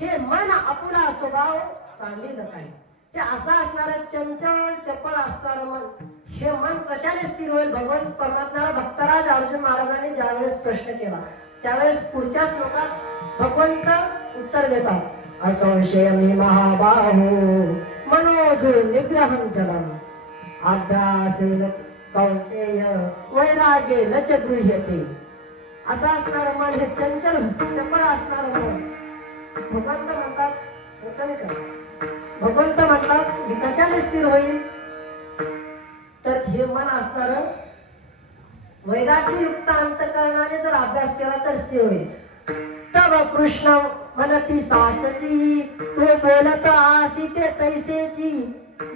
हे मन आपुला स्वभाव सांगितलं काय हे असं असणारं चंचल चपळ असणारं मन हे मन कशाने स्थिर होईल भगवान परमात्म्याला भक्तराज अर्जुन महाराजांनी ज्यावेळेस प्रश्न केला त्यावेळेस पुढच्या श्लोकात भगवंत उत्तर देतात असंशयमी महाबाहो मनोदुर्निग्रहं चलम अभ्यासेन कौंतेय वैराग्येन च गृह्यते असं असणारं मन हे चंचल चपळ असणारं मन भगवंत म्हणतात भगवंत म्हणतात मी कशाने स्थिर होईल तर हे मन असणार वैराग्ययुक्त अंतकरणाने जर अभ्यास केला तर स्थिर होईल तव कृष्ण मनती साचची तू बोलत आसी ते तैसेची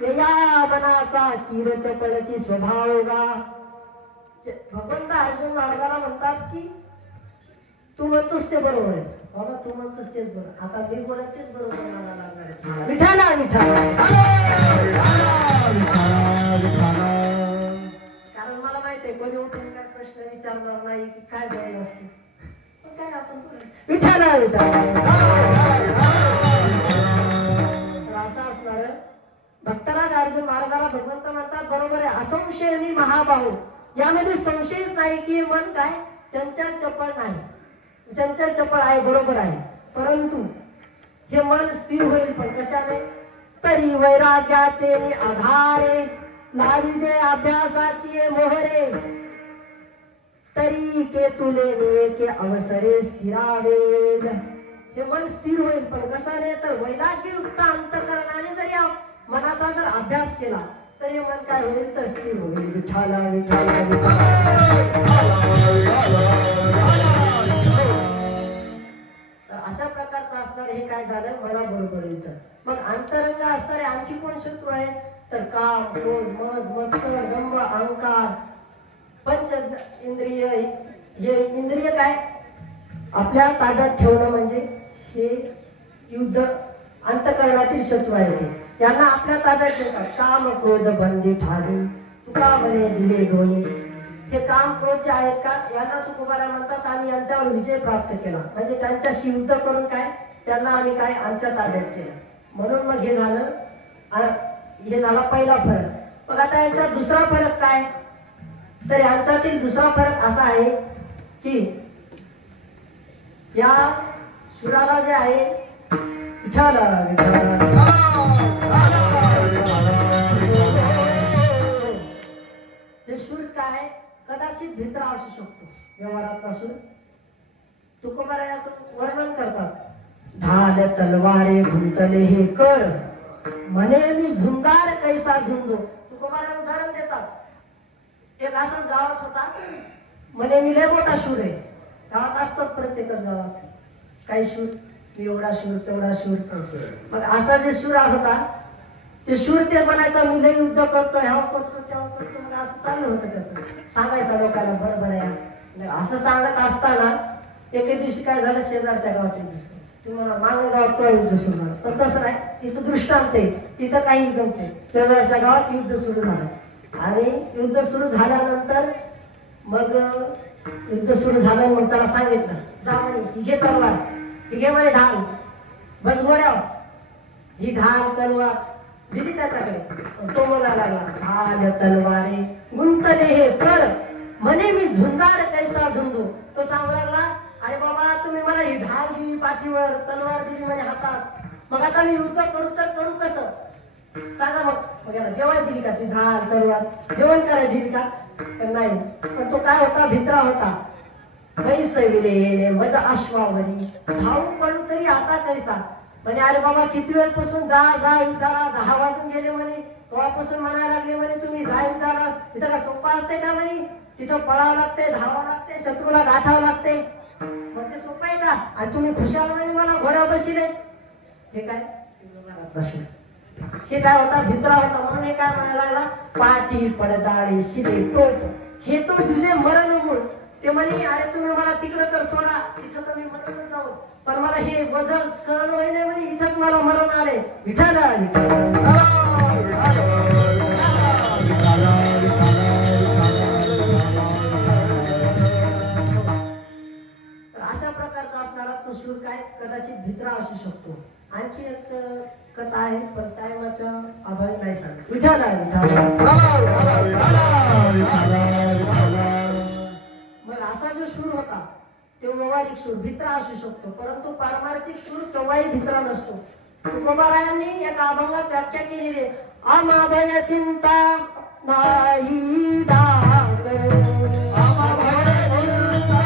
या मनाचा कीर चपळची स्वभाव गा भगवंत अर्जुन महाराजाला म्हणतात की तू म्हणतोस ते बरोबर आहे बाबा तू म्हणतोस तेच बरोबर आता मी बोलत तेच बरोबर मला लागणार विठाला कारण मला माहित आहे कोणी उठून काय प्रश्न विचारणार नाही की काय बोललं असते काय आपण बोलायचं विठाला असं असणार भक्तराज अर्जुन महाराजाला भगवंत म्हणतात बरोबर आहे असंशयनी महाबाहू यामध्ये संशयच नाही की मन काय चंचल चपळ नाही चंचल चपळ आहे बरोबर आहे परंतु हे मन स्थिर होईल पण कशाने तरी वैराग्याचे आधारे लाविजे अभ्यासाची मोहरे तरी के तुले के अवसरे स्थिरावेल हे मन स्थिर होईल पण कशाने तर वैराग्ययुक्त अंतकरणाने जर या मनाचा जर अभ्यास केला तर हे मन काय होईल तर स्थिर होईल विठाला विठाला तर अशा प्रकारचं असणार हे काय झालं मला बरोबर येतं मग अंतरंग असणारे आणखी कोण शत्रू आहे तर काम क्रोध मद मत्सर दंभ अहंकार पंच इंद्रिय हे इंद्रिय काय आपल्या ताब्यात ठेवणं म्हणजे हे युद्ध अंतकरणातील शत्रू आहे ते यांना आपल्या ताब्यात ठेवतात काम क्रोध बंदी ठारी तुका म्हणे दिले दोन्ही हे काम क्रोध जे आहेत का यांना तुकोबारा म्हणतात आम्ही यांच्यावर विजय प्राप्त केला म्हणजे त्यांच्याशी युद्ध करून काय त्यांना आम्ही काय आमच्या ताब्यात केलं म्हणून मग हे झाला पहिला फरक मग आता यांचा दुसरा फरक काय तर यांच्यातील दुसरा फरक असा आहे की या सुराला जे आहे विठाल हे सूर काय कदाचित भित्र असू शकतो व्यवहारातला सूर तुकोबारा याचं वर्णन करतात ढाल तलवारे गुंतले हे कर म्हणे मी झुंजार कैसा झुंजो तुकोबारा उदाहरण देतात एक असंच गावात होता म्हणे मी लय मोठा शूर आहे गावात असतात प्रत्येकच गावात काही शूर मी एवढा शूर तेवढा शूर मग असा जे शूर होता ते शूर ते म्हणायचा मी लय युद्ध करतो ह्या करतो तेव्हा करतो मग असं चाललं होतं त्याचं सांगायचं लोकांना बरोबर आहे असं सांगत असताना एके दिवशी काय झालं शेजारच्या गावात युद्ध सुरू तुम्हाला मागं गावात केव्हा युद्ध सुरू झालं पण तसं नाही इथं दृष्टांत आहे इथं काही जमते शेजारच्या गावात युद्ध सुरू झालं आणि युद्ध सुरू झाल्यानंतर मग युद्ध सुरू झालं मग त्याला सांगितलं जा म्हणे ही घे तलवार ही घे म्हणे ढाल बस घोड्यावर ही ढाल तलवार दिली त्याच्याकडे तो म्हणायला लागला ढाल तलवारे गुंतले हे कर म्हणे मी झुंजार कैसा झुंजो तो सांगू लागला अरे बाबा तुम्ही मला ही ढाल दिली पाठीवर तलवार दिली म्हणे हातात मग आता मी युद्ध करू तर करू कसं सांगा मग याला जेवण दिली का ती ढाल तलवार जेवण करायला दिली का नाही पण तो काय होता भित्रा होता बैसविले मज अश्वावरी धावू पडू तरी आता कैसा म्हणे अरे बाबा किती वेळपासून जा जा युद्धाला 10 वाजून गेले म्हणे तेव्हापासून म्हणायला लागले म्हणे तुम्ही जा युद्धाला तिथं का सोपं असते का म्हणे तिथं पळावं लागते धावावं लागते शत्रूला गाठावं लागते मग ते सोपं आहे का आणि तुम्ही खुशाल म्हणे मला घोड्यावर बसले हे काय हे काय होता भित्रा होता म्हणून हे काय म्हणायला लागला पाठी पडदाळे शिले टोप हे तो तुझे मरण मूळ ते म्हणे अरे तुम्ही मला तिकडं तर सोडा तिथं तर मी मरणच जाऊ पण मला हे वजन सहन होईने म्हणे इथंच मला मरण आले विठाला तर अशा प्रकारचा असणारा तो सूर काय आहेत कदाचित भित्रा असू शकतो. आणखी एक कथा आहे पण टायमाच्या अभावी नाही सांगत. विठाल आहे मग असा जो सूर होता तो व्यवहारिक सूर भित्रा असू शकतो परंतु पारमार्थिक सूर केव्हाही भित्रा नसतो. तुकोबारायांनी एका अभंगात व्याख्या केलेली आहे. आमाभय चिंता नाही दाग आमाभय चिंता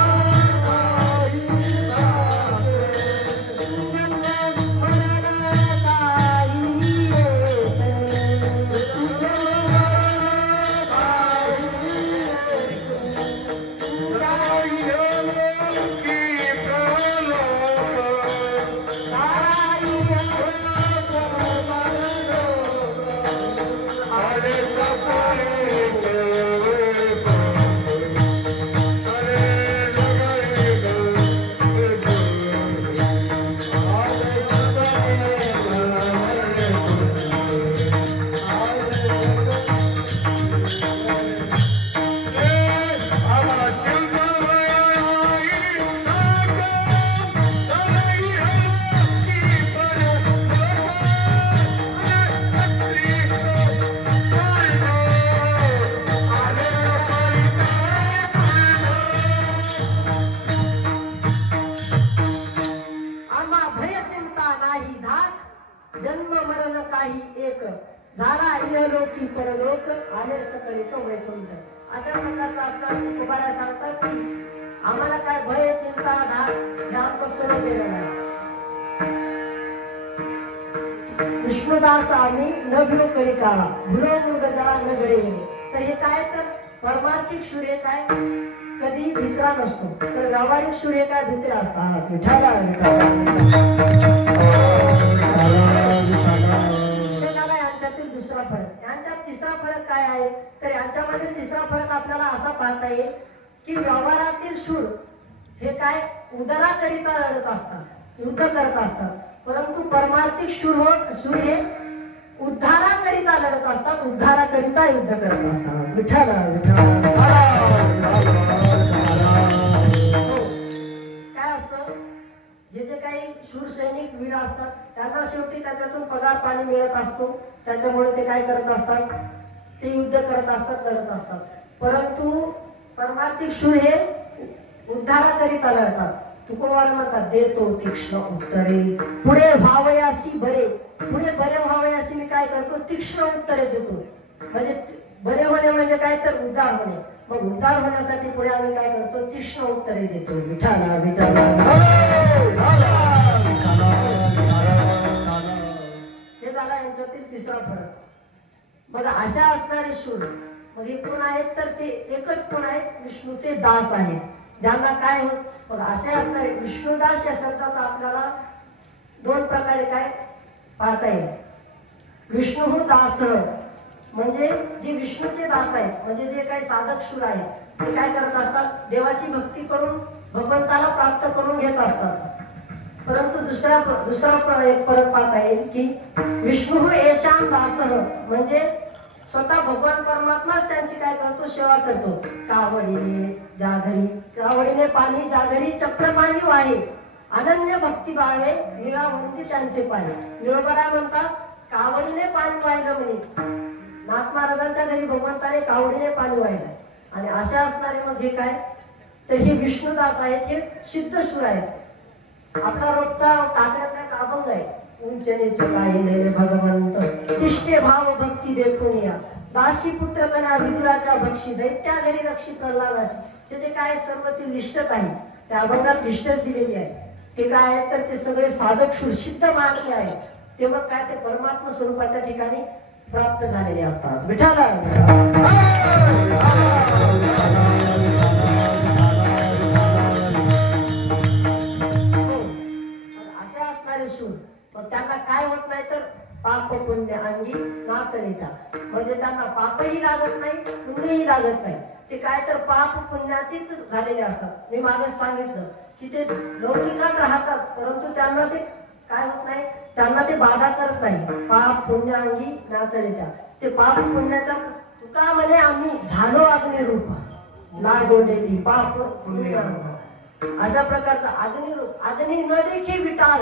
जन्म मरण काही एक झाला इहलोकी परलोक आले सकळी वैकुंठ. अशा प्रकारचा असताना तुकोबारा सांगतात की आम्हाला काय भय चिंता धाक हे आमचं सर्व गेलेलं आहे. विष्णुदास आम्ही न भिरो करी काळा भुलो मृग जळा न गडे येणे. तर हे काय तर परमार्थिक सूर्य काय कधी भित्रा नसतो तर व्यावहारिक सूर्य काय भित्रे असतात. विठाला यांच्यातील दुसरा फरक. यांच्यात तिसरा फरक काय आहे तर यांच्यामध्ये तिसरा फरक आपल्याला असा पाहता येईल की व्यवहारातील सूर हे काय उदराकरिता लढत असतात युद्ध करत असतात परंतु परमार्थिक सूर हे उद्धाराकरिता लढत असतात उद्धाराकरिता युद्ध करत असतात. विठ्ठल काय असतं हे जे काही शूर सैनिक वीर असतात त्यांना शेवटी त्याच्यातून पगार पाणी मिळत असतो त्याच्यामुळे ते काय करत असतात ते युद्ध करत असतात लढत असतात. परंतु परमार्थिक शूर हे उद्धाराकरिता लढतात. तुकोबार म्हणतात देतो तीक्ष्ण उत्तरे पुढे व्हावयासी बरे. पुढे बरे व्हावयासी मी काय करतो तीक्ष्ण उत्तरे देतो. म्हणजे बरे होणे म्हणजे काय तर उद्धार होणे. मग उद्धार होण्यासाठी पुढे आम्ही काय करतो तीक्ष्ण उत्तरे देतो. विठाला विठाला हे झाला यांच्यातील तिसरा फरक. बघा अशा असणारे शूर मग हे कोण आहेत तर ते एकच कोण आहेत विष्णूचे दास आहेत ज्यांना काय होत मग असे असणारे विष्णुदास या शब्दाचा आपल्याला दोन प्रकारे काय पाहता येईल. विष्णू दास म्हणजे जे विष्णूचे दास आहेत म्हणजे जे काही साधक शूर आहेत ते काय करत असतात देवाची भक्ती करून भगवंताला प्राप्त करून घेत असतात. परंतु दुसरा एक फरक पाहता येईल की विष्णू येशान दास म्हणजे स्वतः भगवान परमात्माच त्यांची काय करतो सेवा करतो. कावडीने जागरी कावडीने पाणी जागरी चक्रपाणी वाहे अनन्य भक्ती भावे निळावंती त्यांचे पाणी. निळबरा म्हणतात कावडीने पाणी वाहिलं म्हणे. नाथ महाराजांच्या घरी भगवंताने कावडीने पाणी वाहिलं आणि असे असणारे मग हे काय तर हे विष्णुदास आहेत हे सिद्ध शूर आहेत. आपला रोजचा टाकण्यातला एक अभंग आहे उंच नीच पाहिलेले भगवंत तिष्ठे भाव भक्ती देखून या दासी पुत्र कना विदुराच्या भक्षी दैत्या घरी रक्षी प्रल्हादाशी. हे जे काय सर्व ती लिस्टच आहे त्या अभंगात लिस्टच दिलेली आहे. ते काय आहे तर ते सगळे साधक शूर सिद्ध महात्मे आहेत ते मग काय ते परमात्मा स्वरूपाच्या ठिकाणी प्राप्त झालेले असतात. विठाला असे असणारे शूर मग त्यांना काय होत नाही तर पाप पुण्य अंगी नातनिता म्हणजे त्यांना पापही लागत नाही पुण्यही लागत नाही. ते काय तर पाप पुण्यातीच झालेले असतात. मी मागे सांगितलं की ते लौकिकात राहतात परंतु त्यांना ते काय होत नाही त्यांना ते बाधा करत नाही. पाप पुण्य अंगी नातनिता ते पाप पुण्याच्या तुका म्हणे आम्ही झालो अग्निरूप ना गोडेती पाप पुण्य अशा प्रकारचा अग्निरूप, अग्नी न देखी विटाळ,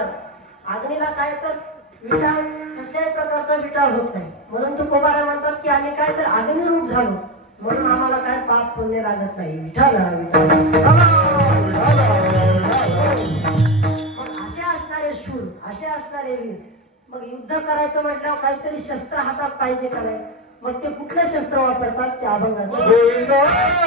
अग्नीला काय तर विटाळ कसल्याही प्रकारचा विटाळ होत नाही. म्हणून तुकोबारा म्हणतात की आम्ही काय तर अग्निरूप झालो, म्हणून आम्हाला काय पाप पुण्य लागत नाही. विठाला मग असे असणारे शूर, असे असणारे वीर, मग युद्ध करायचं म्हटल्यावर काहीतरी शस्त्र हातात पाहिजे का नाही. मग ते कुठलं शस्त्र वापरतात त्या अभंगाचं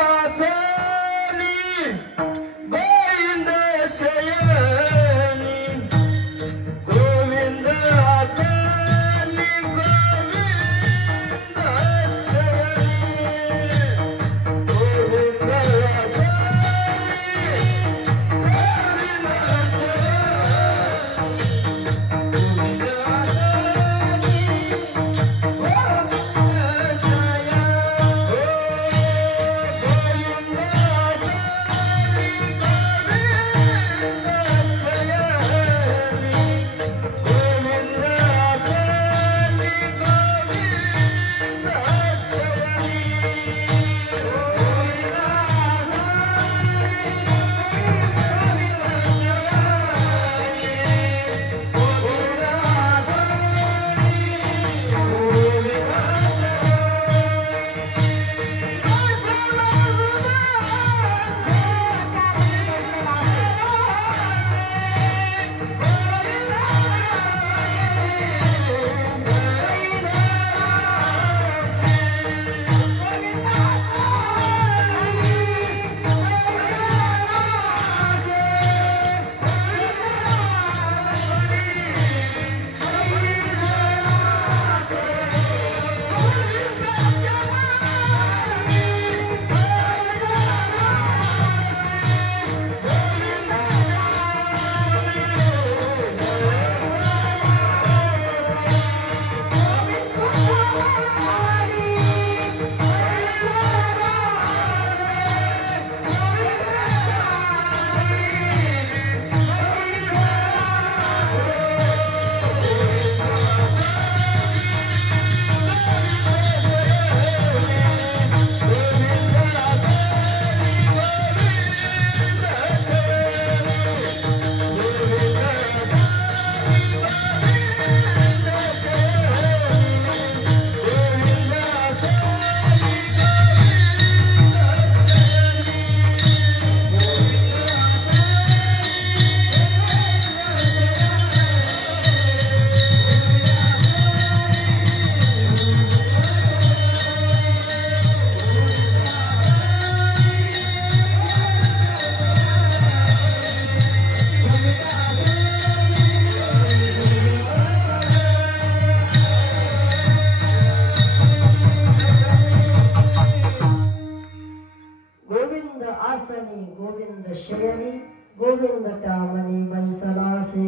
गोविंद शयनी गोविंद त्या मनी बैसलासे.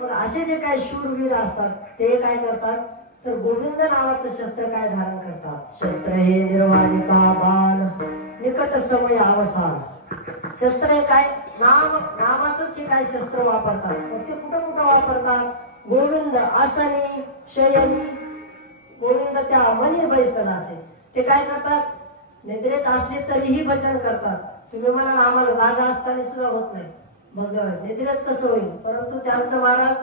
मग असे जे काही शूरवीर असतात ते काय करतात तर गोविंद नावाचं शस्त्र काय धारण करतात. शस्त्र हे निर्वाणीचा बाण निकट समय अवसान. शस्त्र हे काय नामाचंच हे काय शस्त्र वापरतात. मग ते कुठं कुठं वापरतात. गोविंद आसनी शयनी गोविंद त्या मनी बैसलासे. ते काय करतात निद्रेत असले तरीही भजन करतात. तुम्ही म्हणाल आम्हाला जागा असताना सुद्धा होत नाही, मग निद्रेत कसं होईल. परंतु त्यांचं महाराज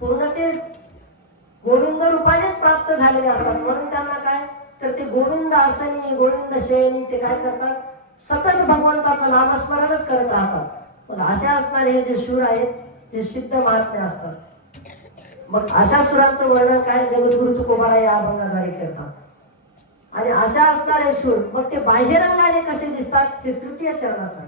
पूर्ण ते गोविंद रूपानेच प्राप्त झालेले असतात. म्हणून त्यांना काय तर ते गोविंद आसनी गोविंद शयनी ते काय करतात सतत भगवंताचं नामस्मरणच करत राहतात. मग असे असणारे हे जे शूर आहेत हे सिद्ध महात्मे असतात. मग अशा सुरांचं वर्णन काय जगद्गुरु तुकोबारा या अभंगाद्वारे करतात. आणि अशा असणारे शूर मग ते बाह्यरंगाने कसे दिसतात हे तृतीय चरणाचा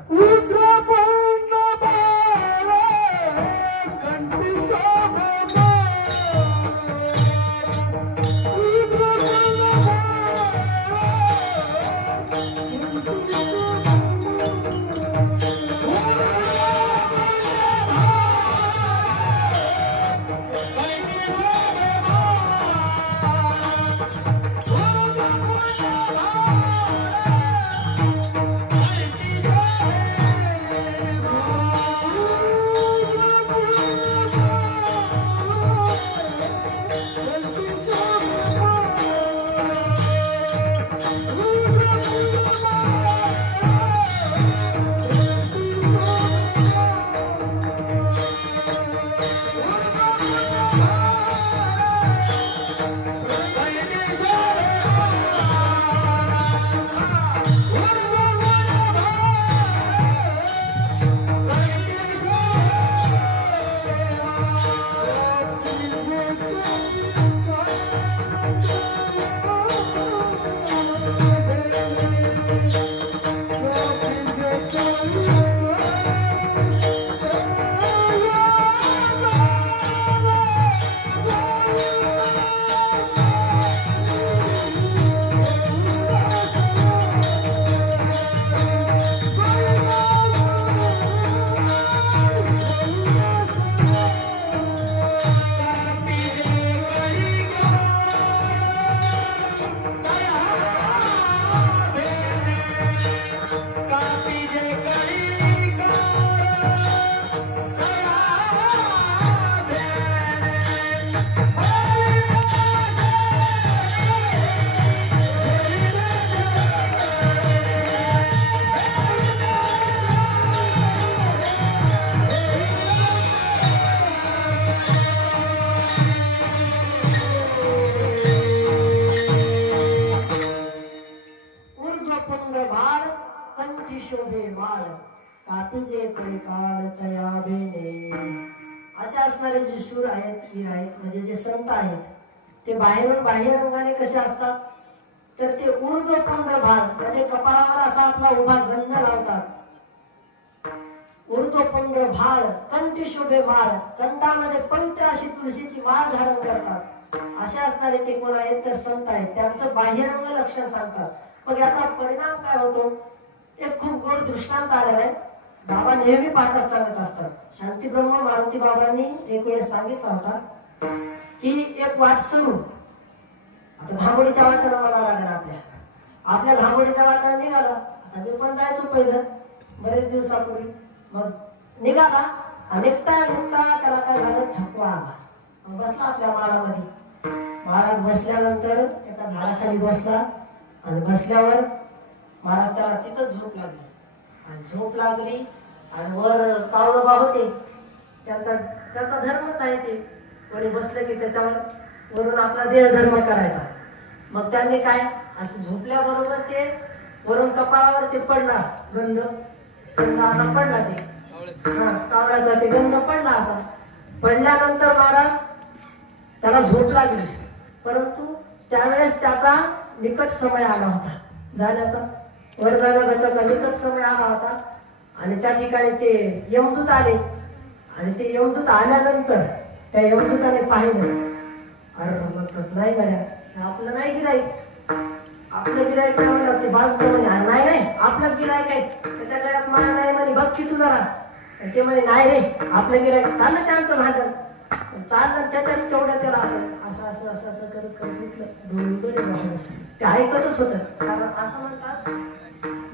कापीजे कडे काळ तया बेने. असे असणारे जे शूर आहेत, वीर आहेत, म्हणजे जे संत आहेत, ते बाहेरून बाह्य रंगाने कसे असतात तर ते ऊर्ध्वपुंड्र भाल म्हणजे कपाळावर असा आपला उभा गंध लावतात. ऊर्ध्वपुंड्र भाळ कंठी शोभे माळ, कंठामध्ये पवित्र अशी तुळशीची माळ धारण करतात. असे असणारे ते कोण आहेत तर संत आहेत. त्यांचं बाह्यरंग लक्षण सांगतात. मग याचा परिणाम काय होतो? एक खूप गोड दृष्टांत आलेला आहे. बाबा नेहमी पाठात सांगत असतात. शांती ब्रह्म मारुती बाबांनी एक वेळेस सांगितला होता की एक वाट सुरू, आता धामोडीच्या वाटाला मला लागला, आपल्या धामोडीच्या वाटाला निघाला. आता मी पण जायचो पहिलं बरेच दिवसापूर्वी. मग निघाला, निघता निघता त्याला काय झालं, थकवा आला. मग बसला आपल्या माळामध्ये. माळात बसल्यानंतर एका झाडाखाली बसला आणि बसल्यावर महाराज त्याला तिथं झोप लागली. आणि झोप लागली आणि वर कावळोबा होते. त्याचा धर्मच आहे ते, कोणी बसलं की त्याच्यावर वरून आपला देहधर्म करायचा. मग त्यांनी काय, असं झोपल्याबरोबर ते वरून कपाळावर ते पडला गंध असा पडला, ते कावळ्याचा ते गंध पडला. असा पडल्यानंतर महाराज त्याला झोप लागली, परंतु त्यावेळेस त्याचा निकट समय आला होता जाण्याचा, वर जाण्याचा त्याचा निकट समय आला होता. आणि त्या ठिकाणी ते यमदूत आले. आणि ते यमदूत आल्यानंतर त्या यमदूताने पाहिलं, अरे म्हणतात नाही गड्या, आपलं नाही गिराईक, आपलं गिराईक काय म्हणतात ते बाजूला म्हणे, नाही नाही आपलंच गिराईक आहे, त्याच्या गळ्यात माळ नाही म्हणे, बघ की तू जरा. ते म्हणे नाही रे आपलं गिराईक. चाललं त्यांचं भांडण, चाललं त्याच्यात तेवढं त्याला असं असं असं असं असं करत करत उठलं, डोळे ते ऐकतच होतं. कारण असं म्हणतात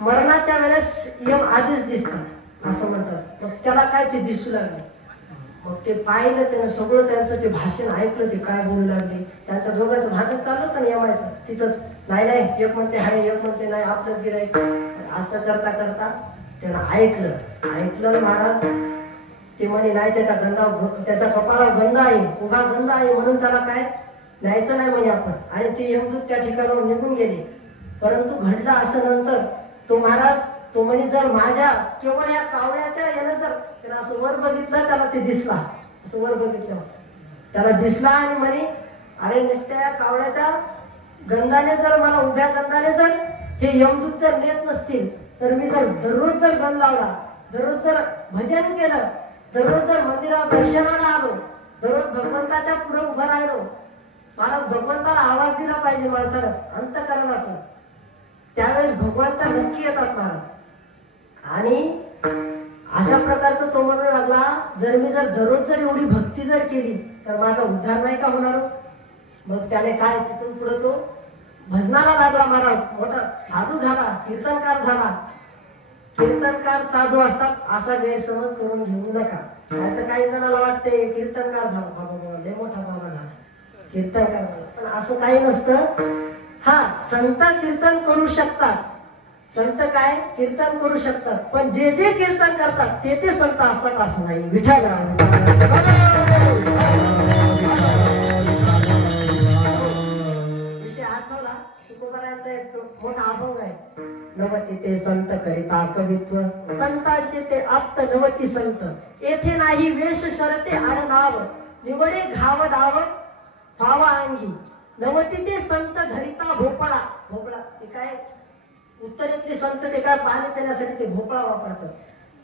मरणाच्या वेळेस यम आधीच दिसतात असं म्हणतात. मग त्याला काय ते दिसू लागले. मग ते पाहिलं त्यानं, सगळं त्यांचं ते भाषण ऐकलं, ते काय बोलू लागले. त्यांच्या दोघांचं भांडण चाललं होतं ना यमायचं तिथंच. नाही नाही एक म्हणते हाय, एक म्हणते नाही आपलंच गिराईक. असं करता करता त्यानं ऐकलं महाराज. ते म्हणे नाही त्याच्या गंधावर, त्याच्या कपाळावर गंध आहे, उभा गंध आहे, म्हणून त्याला काय न्यायचं नाही म्हणे आपण. आणि ते यमदूत त्या ठिकाणावर निघून गेले. परंतु घडलं असं नंतर, तो महाराज तो म्हणे जर माझ्या केवळ या कावळ्याच्या यानं जर त्याला असं वर बघितलं, त्याला ते दिसला, असं वर बघितलं त्याला दिसला. आणि म्हणे अरे नुसत्या कावळ्याच्या गंधाने जर मला, उभ्या गंधाने जर हे यमदूत जर नेत नसतील, तर मी जर दररोज जर गंध लावला, दररोज जर भजन केलं, दररोज जर मंदिरात दर्शनाला आलो, दररोज भगवंताच्या पुढे उभं राहिलो, महाराज भगवंताला आवाज दिला पाहिजे माणसानं अंतःकरणातून, त्यावेळेस भगवंत नक्की येतात महाराज. आणि अशा प्रकारचं तो म्हणू लागला, जर मी जर दररोज जर एवढी भक्ती जर केली तर माझा उद्धार नाही का होणार. मग त्याने काय तिथून पुढे तो भजनाला लागला महाराज. मोठा साधू झाला, कीर्तनकार झाला. कीर्तनकार साधू असतात असा गैरसमज करून घेऊ नका. आता काही जणांना वाटते कीर्तनकार झाला बाबा, लय मोठा बाबा झाला, कीर्तनकार झाला, पण असं काही नसतं. हा संत कीर्तन करू शकतात, संत काय कीर्तन करू शकतात, पण जे जे कीर्तन करतात ते ते संत असतात असं नाही. विठ्ठल विषय आठवला. तुकोबारायांचा एक मोठा अभंग आहे, नवती ते संत करिता कवित्व, संतांचे ते आप्त नवती संत, येथे नाही वेश शरते आडनाव, निवडे घाव डाव फावा अंगी, नवती ते संत धरिता भोपळा. भोपळा ते काय, उत्तरेतले संत ते काय पाणी पिण्यासाठी ते भोपळा वापरतात.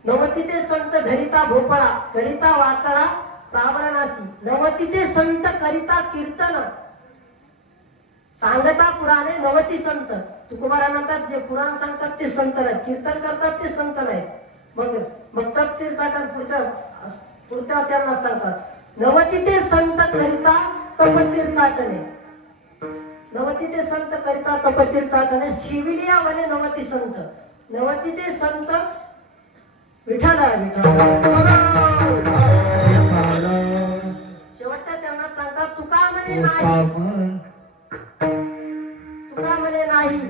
नवती ते संत धरिता भोपळा, करिता वाकळा प्रावरणासी, नवती ते संत करिता कीर्तन, सांगता पुराणे नवती संत. तुकोबारा म्हणतात जे पुराण सांगतात ते संत नाहीत, कीर्तन करतात ते संत नाहीत. मग तप तीर्थाटन पुढच्या चरणात सांगतात, नवती ते संत करिता तप तीर्थाटने, नवती ते संत करिता तप तीर्थाटने, शिविलिया वने नवती संत, नवती ते संत विठ्ठल विठ्ठल. शेवटच्या चरणात सांगतात, तुका म्हणे नाही, तुका म्हणे नाही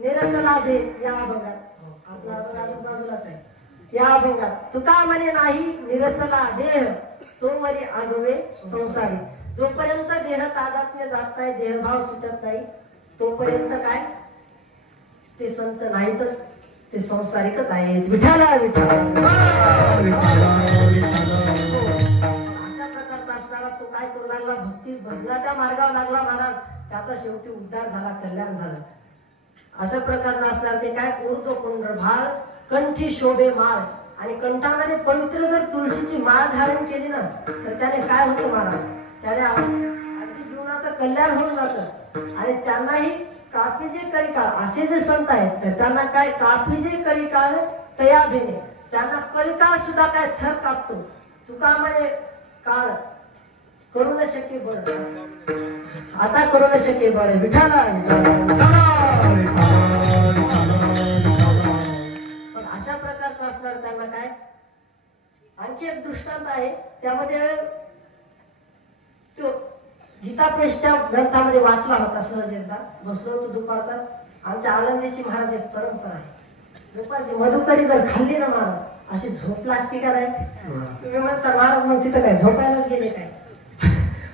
निरसला दे. या अभंगात आपला बाजूलाच आहे. या अभंगात तुका म्हणे नाही निरसला देह, तो वरी आगवे संसारी. जोपर्यंत देह तादात्म्य जात नाही, देहभाव सुटत नाही, तोपर्यंत काय ते संत नाहीतच. ते संसारिकच आहेत. विठाला विठाला अशा प्रकारचा असणारा तो काय करू लागला, भक्ती भजनाच्या मार्गावर लागला महाराज, त्याचा शेवटी उद्धार झाला, कल्याण झालं. अशा प्रकारचा असणार ते काय, ऊर्ध्व पुंड्रभाळ कंठी शोभे माळ, आणि कंठामध्ये पवित्र जर तुळशीची माळ धारण केली ना तर त्याने काय होतं महाराज, त्याने अगदी जीवनाचं कल्याण होऊन जातं. आणि त्यांनाही कापीजे कळीकाळ असे जे संत आहेत तर त्यांना काय, कापीजे कळीकाळ तया भेने, त्यांना कळीकाळ सुद्धा काय थर कापतो. तुका म्हणे काळ करू न शके बळ, आता करू न शके बळ. विठाला पण अशा प्रकारचं असणार त्यांना काय. आणखी एक दृष्टांत आहे त्यामध्ये, तो गीता प्रेसच्या ग्रंथामध्ये वाचला होता. सहज एकदा बसलो होतो दुपारचा. आमच्या आळंदीची महाराज एक परंपरा आहे, दुपारची मधुकरी जर खाल्ली ना महाराज अशी झोप लागते का नाही. तुम्ही म्हणता महाराज मग तिथं काय झोपायलाच गेले काय,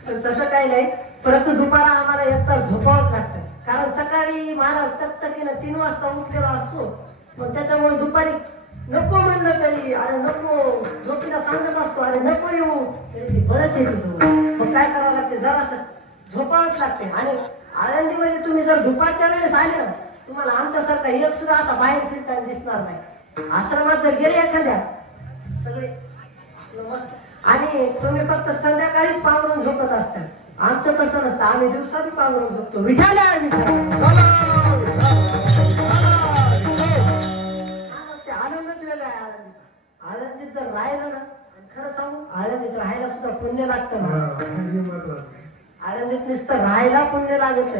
पण तसं काही नाही. परंतु दुपारा आम्हाला एक तास झोपावंच लागतं, कारण सकाळी महाराज तकतकीनं 3 वाजता उठलेला असतो. पण त्याच्यामुळे दुपारी नको म्हणलं तरी अरे नको, झोपीला सांगत असतो अरे नको येऊ, तरी ती बळच येते झोप. मग काय करावं लागते, जरासं झोपावंच लागते. आणि आळंदीमध्ये तुम्ही जर दुपारच्या वेळेस आले ना, तुम्हाला आमच्यासारखा एक सुद्धा असा बाहेर फिरताना दिसणार नाही. आश्रमात जर गेले एखाद्या सगळे मस्त, आणि तुम्ही फक्त संध्याकाळीच पांघरून झोपत असता. आमचं तसं नसतं, आम्ही दिवसात पांघरून झोपतो. विठाला आनंदच वेगळा आहे आळंदीचा. आळंदीत जर राहिलं ना, खरं सांगू आळंदीत राहायला सुद्धा पुण्य लागतं महाराज. आळंदीत नुसतं राहायला पुण्य लागत,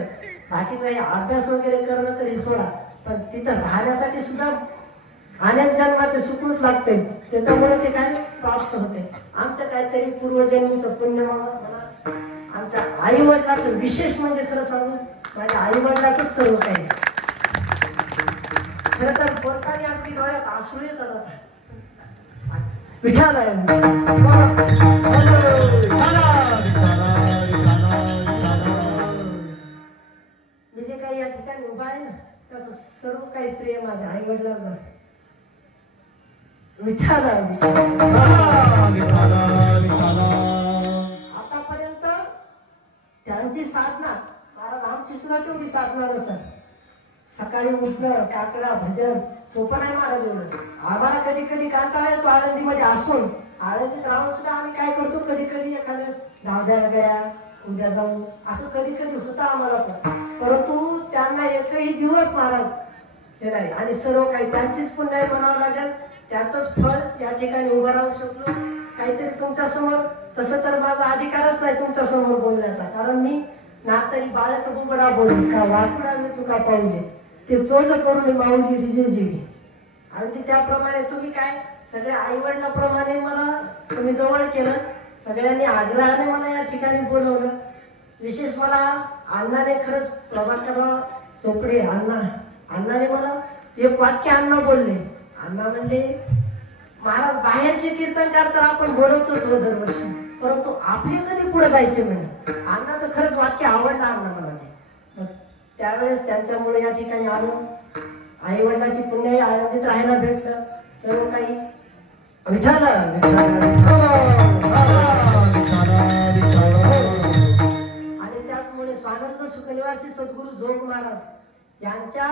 बाकी काही अभ्यास वगैरे करणं तरी सोडा, पण तिथं राहण्यासाठी सुद्धा अनेक जन्माचे सुकृत लागते. त्याच्यामुळे ते काय प्राप्त होते. आमचं काहीतरी पूर्वजन्मीचं पुण्य म्हणा, आमच्या आई वडिलांचं विशेष म्हणजे खरं सांगू माझ्या आई वडिलांच सर्व काही. खरं तर बोलताना अगदी डोळ्यात आसरू येतात. विठाला मी जे काही या ठिकाणी उभा आहे ना, त्याचं सर्व काही श्रेय माझ्या आई वडिलांना जातं. विठाला आतापर्यंत त्यांची साधना महाराज, आमची सुद्धा तेवढी साधना नसत. सकाळी उठलं काकडा भजन सोपं नाही महाराज एवढं. आम्हाला कधी कधी कंटाळा येतो आळंदीमध्ये असून, आळंदीत राहून सुद्धा आम्ही काय करतो, कधी कधी एखाद्या जाऊ द्या गड्या उद्या जाऊ असं कधी कधी होतं आम्हाला. पण परंतु त्यांना एकही दिवस महाराज हे नाही, आणि सर्व काही त्यांचीच पुण्य म्हणावं लागेल. त्याचंच फळ या ठिकाणी उभं राहू शकलो. काहीतरी तुमच्या समोर, तसं तर माझा अधिकारच नाही तुमच्या समोर बोलण्याचा, कारण मी ना तरी बाळक बुबडा बोलू का वाकुडा मी चुका पाऊले, ते चोज करून माऊली रिजे जीवी. आणि ते त्याप्रमाणे तुम्ही काय सगळ्या आई वडिलांप्रमाणे मला तुम्ही जवळ केलं, सगळ्यांनी आग्रहाने मला या ठिकाणी बोलवलं. विशेष मला अण्णाने खरंच प्रभाकरराव चोपडे अण्णाने मला एक वाक्य अण्णा बोलले. अण्णा म्हणले महाराज बाहेरचे कीर्तनकार तर आपण बोलवतोच हो दरवर्षी, परंतु आपले कधी पुढे जायचे म्हणे. अण्णाचं खरंच वाक्य आवडलं अण्णा मला ते. त्यावेळेस त्यांच्यामुळे या ठिकाणी आलो. आई वडिलांची पुण्य आळंदीत राहायला भेटलं. सर्व काही विठाला आणि त्याचमुळे स्वानंद सुखनिवासी सद्गुरू जोग महाराज यांच्या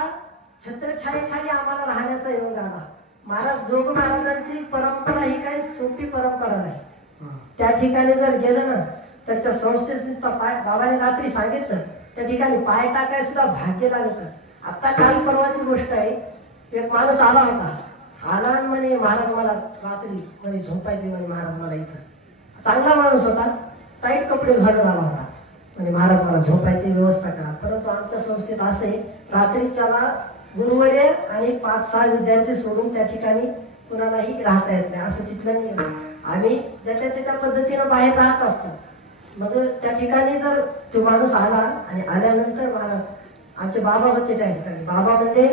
छत्रछायेखाली आम्हाला राहण्याचा योग आला. महाराज जोग महाराजांची परंपरा ही काही सोपी परंपरा नाही. त्या ठिकाणी जर गेलं ना तर त्या संस्थेत बाबाने रात्री सांगितलं त्या ठिकाणी पाय टाकाय सुद्धा भाग्य लागत. आता काल परवाची गोष्ट आहे, एक माणूस आला होता. आला म्हणे महाराज मला रात्री म्हणे झोपायचे म्हणे महाराज मला इथं. चांगला माणूस होता, टाईट कपडे घालून आला होता. म्हणजे महाराज मला झोपायची व्यवस्था करा. परंतु आमच्या संस्थेत असं आहे, रात्रीच्याला गुरुवर्य आणि 5-6 विद्यार्थी सोडून त्या ठिकाणी कुणालाही राहता येत नाही, असं तिथलं नियम. आम्ही ज्याच्या त्याच्या पद्धतीनं बाहेर राहत असतो. मग त्या ठिकाणी जर तो माणूस आला आणि आल्यानंतर महाराज आमचे बाबा होते त्या ठिकाणी. बाबा म्हणले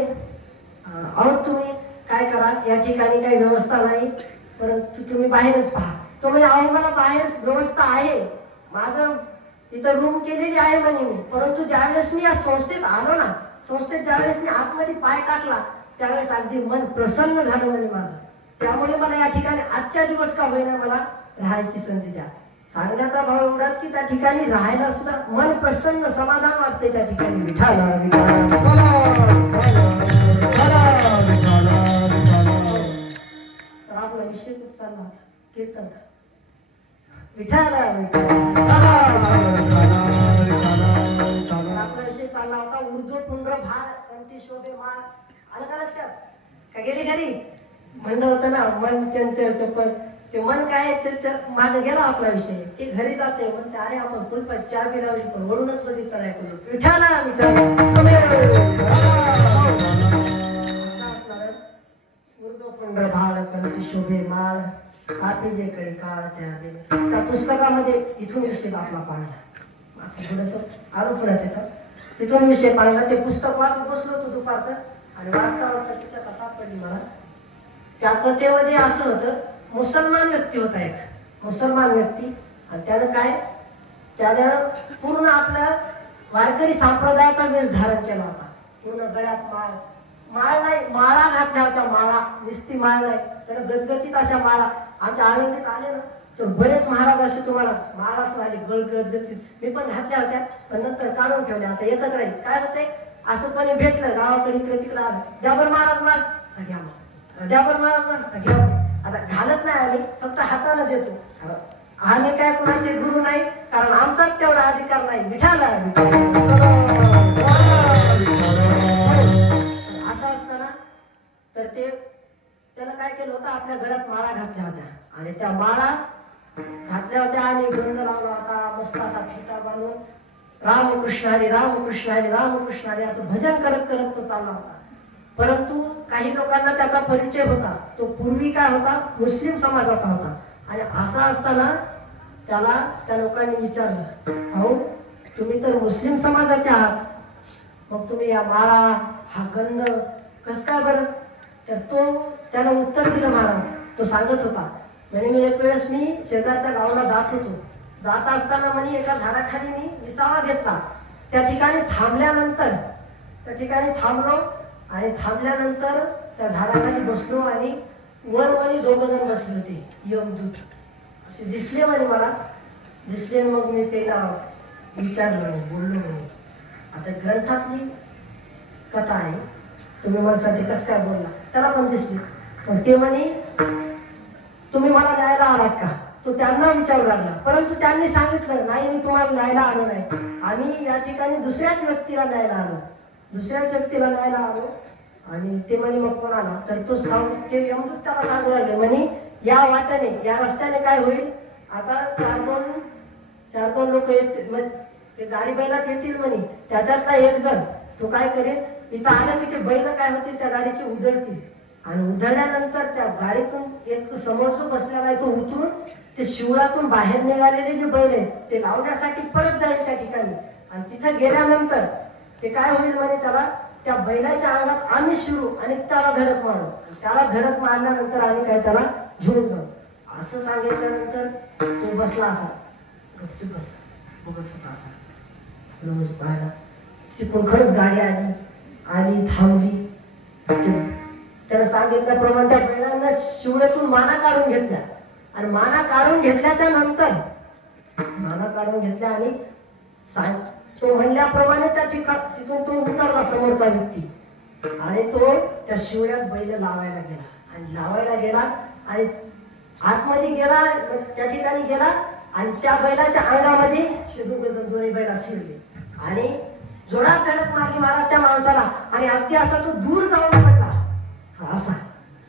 अहो तुम्ही काय करा, या ठिकाणी काही व्यवस्था नाही, परंतु तुम्ही बाहेरच पहा. तो म्हणजे अहो मला बाहेर व्यवस्था आहे, माझं इथं रूम केलेली आहे म्हणे मी. परंतु ज्यावेळेस मी या संस्थेत आलो ना, संस्थेत ज्यावेळेस मी आतमध्ये पाय टाकला त्यावेळेस अगदी मन प्रसन्न झालं म्हणे माझं. त्यामुळे मला या ठिकाणी आजच्या दिवस का होईना मला राहायची संधी द्या. सांगण्याचा भाव एवढाच की त्या ठिकाणी राहायला सुद्धा मन प्रसन्न समाधान वाटते त्या ठिकाणी. विठाला तर आपला विषय खूप चालला होता कीर्तन. विठाला आपला विषय चालला होता ऊर्ध्व पुंड्र भाळ कंठी शोभे माळ. आलं का लक्षात? का गेली घरी? म्हणलं होतं ना मन चंचल चपल. ते मन काय मागे गेला आपला विषय. ते घरी जाते म्हणते अरे आपण कुलपाची चाबी लावली पण ओढूनच बघितलं नाही कुलूप. विठाला विठाला असं असणार. ऊर्ध्व पुंड्र भाळ कंठी शोभे माळ आपी जे कडे काळ त्या पुस्तकामध्ये इथून विषय आपला पाहिला. थोडस आलो पुन्हा त्याचा तिथून विषय पाहिला. ते पुस्तक वाचत बसलो होतो दुपारचं आणि वाचता वाचता ती कथा सापडली मला. त्या कथेमध्ये असं होतं मुसलमान व्यक्ती होता एक मुसलमान व्यक्ती आणि त्यानं पूर्ण आपल्या वारकरी संप्रदायाचा वेश धारण केला होता. पूर्ण गळ्यात माळ नाही माळा घातल्या होत्या. माळा नुसती माळ नाही त्यानं गजगजीत अशा माळा. आमच्या आळंदीत आले ना तर बरेच महाराज असे तुम्हाला माळाच वाले गजगजीत. मी पण घातल्या होत्या पण नंतर काढून ठेवल्या. आता एकच राहील. काय होते असं कोणी भेटलं गावाकडे इकडे तिकडे आलं द्याबर महाराज माळ घ्या मग द्याबर महाराज माळ घ्या. आता घालत नाही आम्ही फक्त हाताने देतो. आम्ही काय कुणाचे गुरु नाही कारण आमचाच तेवढा अधिकार नाही. विठाला असं असताना तर त्यानं काय केलं होतं आपल्या गळ्यात माळा घातल्या होत्या आणि त्या माळा घातल्या होत्या आणि गंध लावला होता. मस्त असा फेटा बांधून रामकृष्ण हरी रामकृष्ण हरी रामकृष्ण हरी असं भजन करत करत तो चालला होता. परंतु काही लोकांना त्याचा परिचय होता. तो पूर्वी काय होता मुस्लिम समाजाचा होता. आणि असा असताना त्याला त्या लोकांनी विचारलं अहो तुम्ही तर मुस्लिम समाजाचे आहात मग तुम्ही या माळा हा गंध कस काय बरं. तर त्याला उत्तर दिलं महाराज. तो सांगत होता म्हणजे मी एक वेळेस मी शेजारच्या गावाला जात होतो. जात असताना म्हणे एका झाडाखाली मी विसावा घेतला. त्या ठिकाणी थांबलो आणि थांबल्यानंतर त्या झाडाखाली बसलो आणि वर म्हणे 2 जण बसले होते यमदूत असे दिसले म्हणे मला. दिसले मग मी त्याला विचारलं बोललो म्हणे आता ग्रंथातली कथा आहे तुम्ही माझ्यासाठी कसं काय बोलला. त्याला पण दिसली पण ते म्हणे तुम्ही मला न्यायला आलात का. तो त्यांना विचारू लागला परंतु त्यांनी सांगितलं नाही मी तुम्हाला न्यायला आलो नाही. आम्ही या ठिकाणी दुसऱ्याच व्यक्तीला न्यायला आलो. आणि ते म्हणे मग कोणाला तर तो ते यमदूत त्याला सांगू लागले म्हणे या वाटेने या रस्त्याने काय होईल आता 4-2 लोक ते गाडी बैलात येतील म्हणे. त्याच्यातला एक जण तो काय करेल इथं आलं की ते बैल काय होतील त्या गाडीचे उधळतील आणि उधळल्यानंतर त्या गाडीतून एक समोर जो बसलेला आहे तो उतरून ते शिवळातून बाहेर निघालेले जे बैल आहेत ते लावण्यासाठी परत जाईल त्या ठिकाणी. आणि तिथं गेल्यानंतर ते काय होईल म्हणे त्याला त्या बैलाच्या अंगात आम्ही शिरू आणि त्याला धडक मारू. त्याला धडक मारल्यानंतर आम्ही काय त्याला घेऊन जाऊ. असं सांगितल्यानंतर तो बसला असा गपचूप बसला बघत होता असा पाहायला. तिकडून खरंच गाडी आली थांबली. त्याला सांगितल्याप्रमाणे त्या बैलांना शिवड्यातून माना काढून घेतल्या आणि माना काढून घेतल्याच्या नंतर आणि तो म्हणल्याप्रमाणे त्या तिथून तो उतरला समोरचा व्यक्ती आणि तो त्या शिवड्यात बैल लावायला गेला आणि आतमध्ये गेला त्या ठिकाणी गेला आणि त्या बैलाच्या अंगामध्ये हे 2 जण दोन्ही बैला शिरले आणि जोरात धडक मारली महाराज त्या माणसाला आणि अगदी असा तो दूर जाऊन पडला.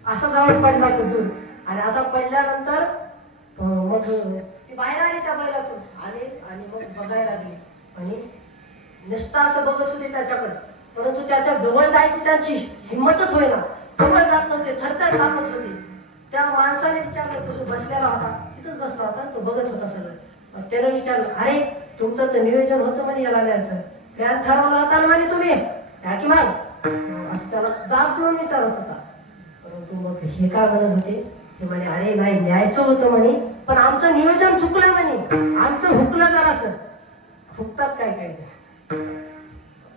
असा जाऊन पडला तो दूर आणि असा पडल्यानंतर मग ती बाहेर आली त्या बैलातून आणि मग बघायला लागली आणि नुसतं असं बघत होते त्याच्याकडे परंतु त्याच्या जवळ जायची त्यांची हिंमतच होईना. जवळ जात नव्हते थरथर कापत होते. त्या माणसाने विचारलं तो जो बसलेला होता तिथंच बसला होता तो बघत होता सगळं. त्यानं विचारलं अरे तुमचं तर नियोजन होतं म्हणे याला न्यायचं प्लॅन ठरवला होता ना म्हणे तुम्ही या की मग असं त्याला जाब देऊन विचारत होता. परंतु मग हे काय म्हणत होते ते म्हणे अरे नाही न्यायचं होतं म्हणे पण आमचं नियोजन चुकलं म्हणे आमचं हुकलं जरासं. हुकतात काय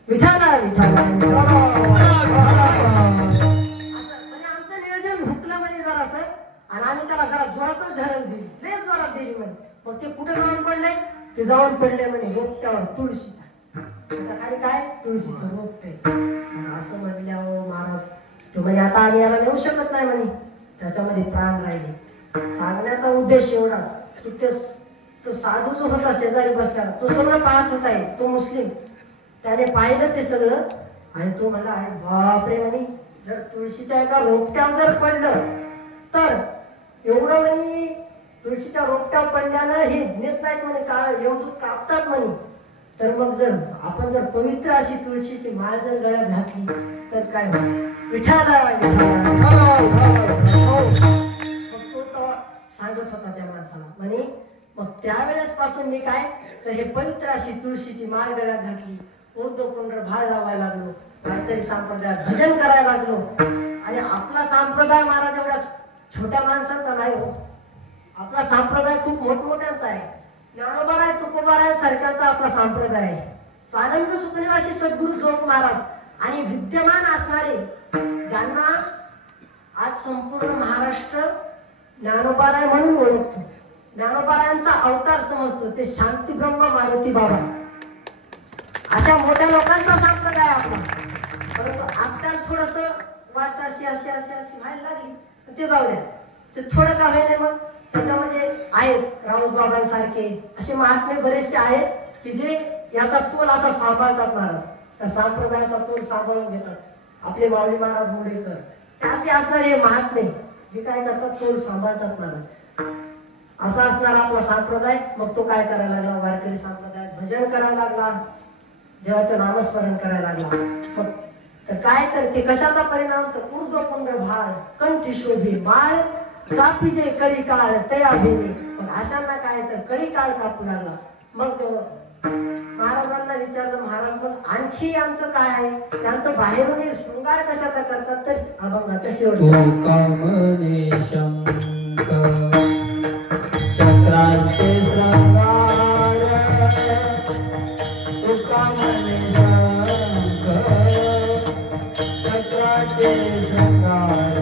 विठाला म्हणजे आमचं नियोजन हुकलं म्हणे जरा असं, आणि आम्ही त्याला जरा जोरातच धरण दिली, लय जोरात दिली म्हणे. मग ते कुठे जाऊन पडले, ते जाऊन पडले म्हणे रोपट्यावर, तुळशीच्या. त्याच्या खाली काय, तुळशीचं रोपटे. असं म्हटल्यावर महाराज तो म्हणे आता आम्ही याला नेऊ शकत नाही म्हणे, त्याच्यामध्ये प्राण राहिले. सांगण्याचा उद्देश एवढाच की तो साधू जो होता शेजारी बसलेला, तो सगळं पाहत होता, तो मुस्लिम. त्याने पाहिलं ते सगळं आणि तो म्हणला अरे बापरे म्हणे, जर तुळशीच्या एका रोपट्यावर जर पडलं तर एवढं म्हणे, तुळशीच्या रोपट्यावर पडल्यानं हे नेत नाहीत म्हणे, एवढं कापतात म्हणे. तर मग जर आपण जर पवित्र अशी तुळशीची माळ जर गळ्यात घातली तर काय होईल, विठाला तो सांगत होता त्या माणसाला म्हणे. मग त्यावेळेस पासून मी काय तर हे पवित्र अशी तुळशीची माळ गळ्यात घातली, ऊर्ध्वपुंड्र भाळ लावायला लागलो, वारकरी संप्रदायात भजन करायला लागलो. आणि आपला संप्रदाय महाराज एवढ्या छोट्या माणसांचा नाही हो, आपला संप्रदाय खूप मोठमोठ्यांचा आहे. ज्ञानोबाराय तुकोबाराय सारख्यांचा आपला संप्रदाय आहे. स्वानंद सुखनिवासी सद्गुरु जोग महाराज आणि विद्यमान असणारे ज्यांना आज संपूर्ण महाराष्ट्र ज्ञानोबाराय म्हणून ओळखतो, ज्ञानोबारायांचा अवतार समजतो, ते शांती ब्रह्म मारुती बाबा, अशा मोठ्या लोकांचा संप्रदाय आपला. परंतु आजकाल थोडस वाट अशी अशी अशी अशी व्हायला लागली, ते जाऊ द्या, ते थोडं का होईल. मग त्याच्यामध्ये आहेत राऊत बाबांसारखे असे महात्मे बरेचसे आहेत की जे याचा तोल असा सांभाळतात महाराज, त्या संप्रदायाचा तोल सांभाळून घेतात. आपले माऊली महाराज मुंडेकर ते असे असणारे महात्मे हे काय करतात, तोल सांभाळतात महाराज. असा असणारा आपला संप्रदाय. मग तो काय करायला लागला, वारकरी संप्रदायात भजन करायला लागला, देवाचं नामस्मरण करायला लागला. मग तर काय तर ते कशाचा परिणाम, तर ऊर्ध्वपुंड्र भाळ कंठी शोभे माळ कापी जे कडी काळ तया भेले. मग अशांना काय तर कडी काळ कापू लागला. मग महाराजांना विचारलं, महाराज मग आणखी यांचं काय आहे, त्यांचं बाहेरून एक शृंगार कशाचा करतात, तर अभंगाचा शेवटचा चक्राचे श्रंगार तुका म्हणे शंकर, चक्राचे श्रंगार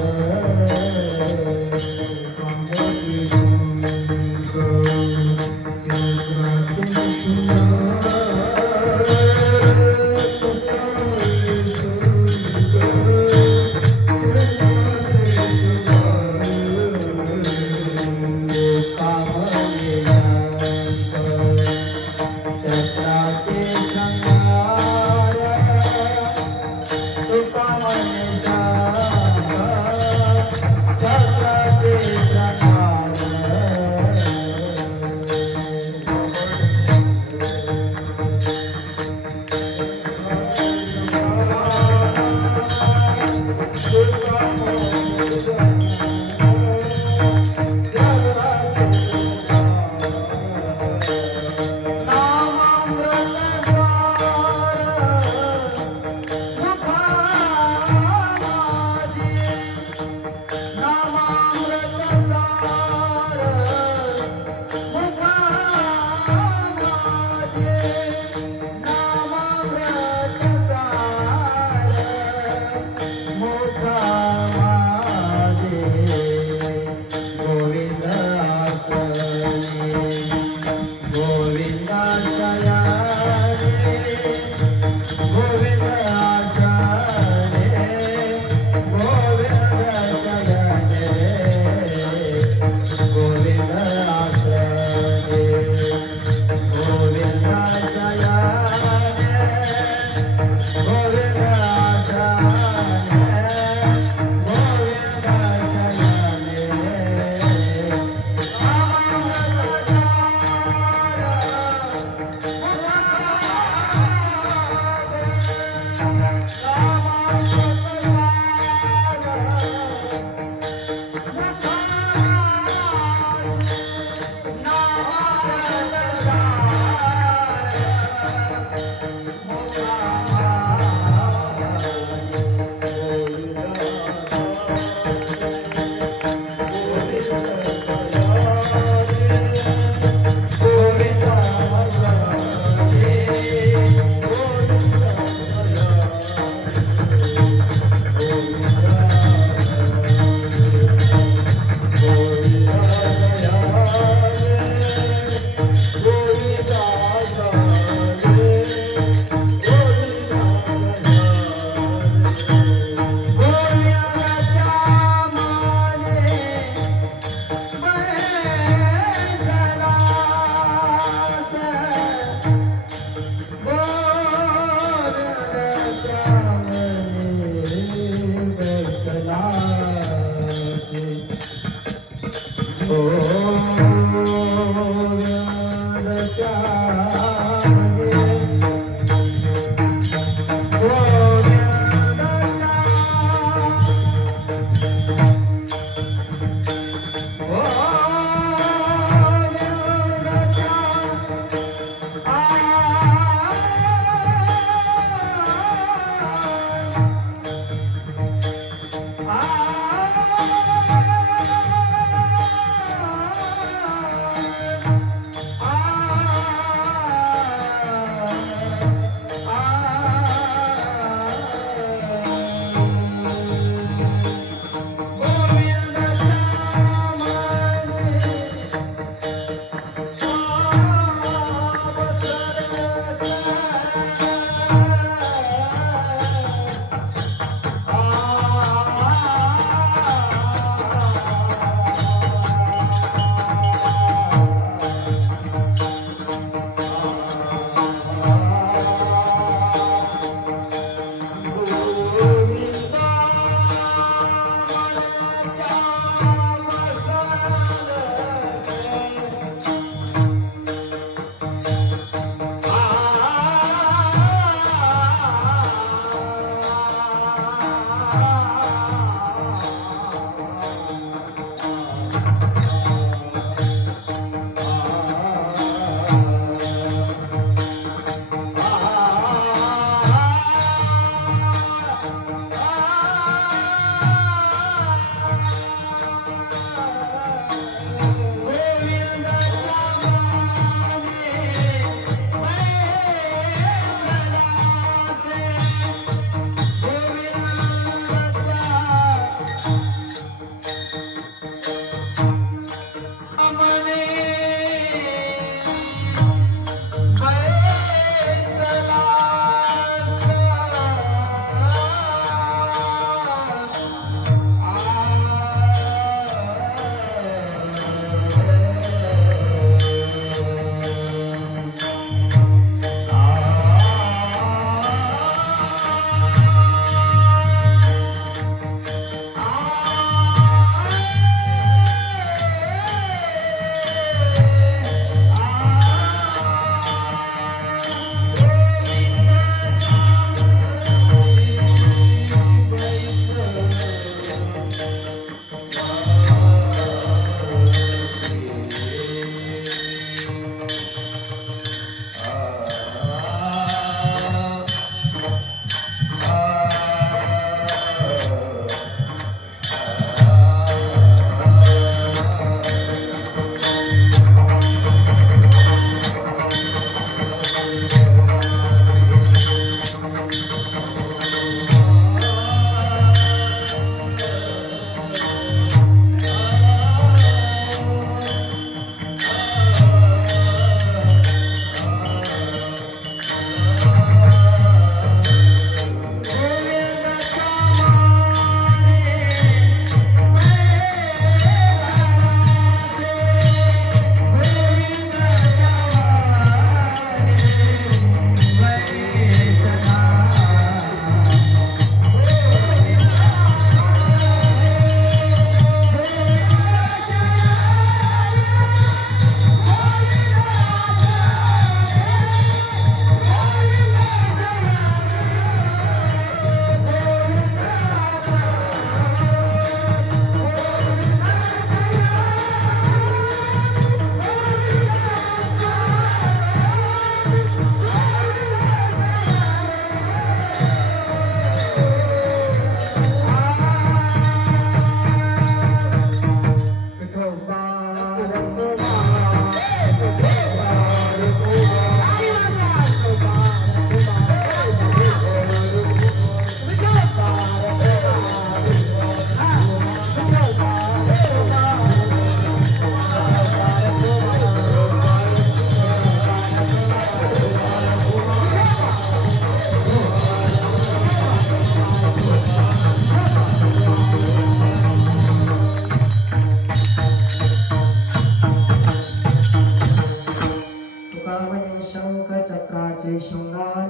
शंख चक्राचे शृंगार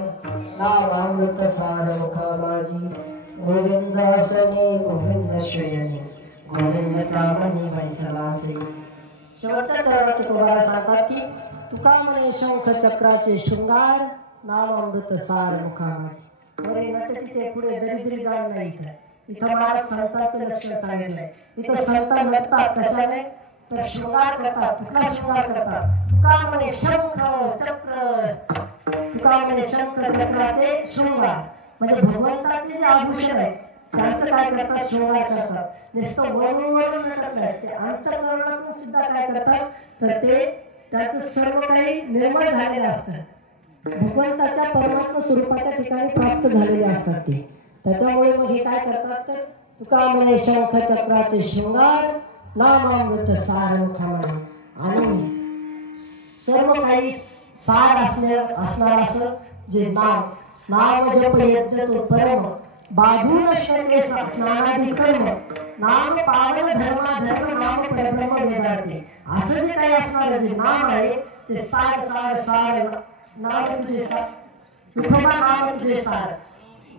नावामृत सार मुखा माझी गोविंदासनी गोविंद श्रेयनी गोविंद कामनी वैसलासे. शेवटच्या चरणात तुकोबारा सांगतात की तुका म्हणे शंख चक्राचे शृंगार नाम अमृत सार मुखा माझी. बरे नट तिथे पुढे दरिद्री जाण नाही इथं महाराज संतांचं लक्षण सांगितलंय. इथं संत नटतात कशाने तर शृंगार करतात. कुठला शृंगार करतात तुका म्हणे शंख चक्र तुका म्हणे शंख चक्राचे शृंगार म्हणजे भगवंताचे जे आभूषण आहे त्यांचं काय करतात शृंगार करतात. नुसतं वरून वरून नटत नाही ते अंतःकरणातून सुद्धा काय करतात तर ते त्याचं सर्व काही निर्मळ झालेलं असतं. भगवंताच्या परमात्मा स्वरूपाच्या ठिकाणी प्राप्त झालेले असतात ते. त्याच्यामुळे मग हे काय करतात तर तुका म्हणे शंख चक्राचे शृंगार नामामृत सार मुखामध्ये आणि सर्व काही सार असणार असं जे नाम जप यज्ञ तो परम बाधून शकले स्नानादी कर्म नाम पावन धर्म नाम परब्रह्म वेदांते. असं जे काही असणार जे नाम आहे ते सार सार सार नाम तुझे सार विठोबा नाम तुझे सार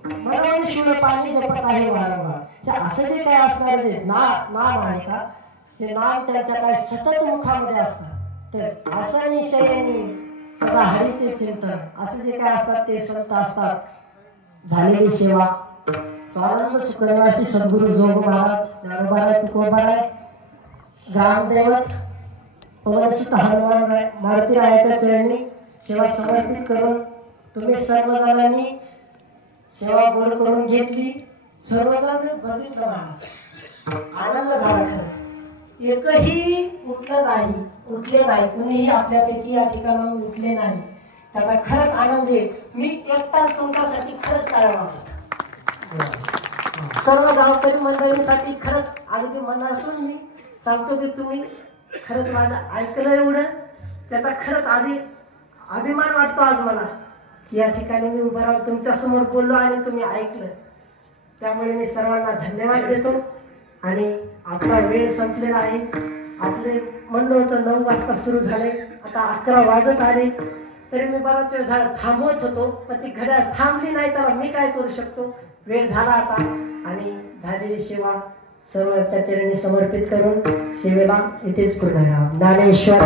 मनोनी शिव पाणी जपत आहे वारंवार. हे असं जे काही असणार जे नाम आहे का हे नाम त्यांच्या काय सतत मुखामध्ये असतं. तर आसनी शयनी सदा हरीचे चिंतन असं जे काय असतात ते संत असतात. झालेली सेवा स्वानंद सुखनिवासी सद्गुरु जोग महाराज ज्ञानोबाराय तुकोबाराय ग्रामदैवत पवनसुत हनुमानराय मारुतीरायाच्या चरणी सेवा समर्पित करून तुम्ही सर्वजणांनी सेवा गोड करून घेतली. सर्वजण बघितलं महाराज आनंद झाला. खरंच एकही उठले नाही कुणीही आपल्यापैकी या ठिकाणाहून उठले नाही. त्याचा खरंच आनंद आहे. मी एकटाच तुमच्यासाठी खरंच टाळ्या वाजवतो. सर्व गावकरी मंडळींसाठी खरंच अगदी मनातून मी सांगतो की तुम्ही खरंच माझं ऐकलं एवढं त्याचा खरंच अभिमान वाटतो आज मला की या ठिकाणी मी उभं राहून तुमच्या समोर बोललो आणि तुम्ही ऐकलं. त्यामुळे मी सर्वांना धन्यवाद देतो. आणि आपला वेळ संपलेला आहे. आपले म्हणणं होतं 9 वाजता सुरू झाले आता 11 वाजत आले तरी मी बराच वेळ झाला थांबवत होतो पण ती घड्याळ थांबली नाही त्याला मी काय करू शकतो. वेळ झाला आता आणि झालेली सेवा सर्व त्या चरणी समर्पित करून सेवेला इथेच पूर्ण ज्ञानेश्वर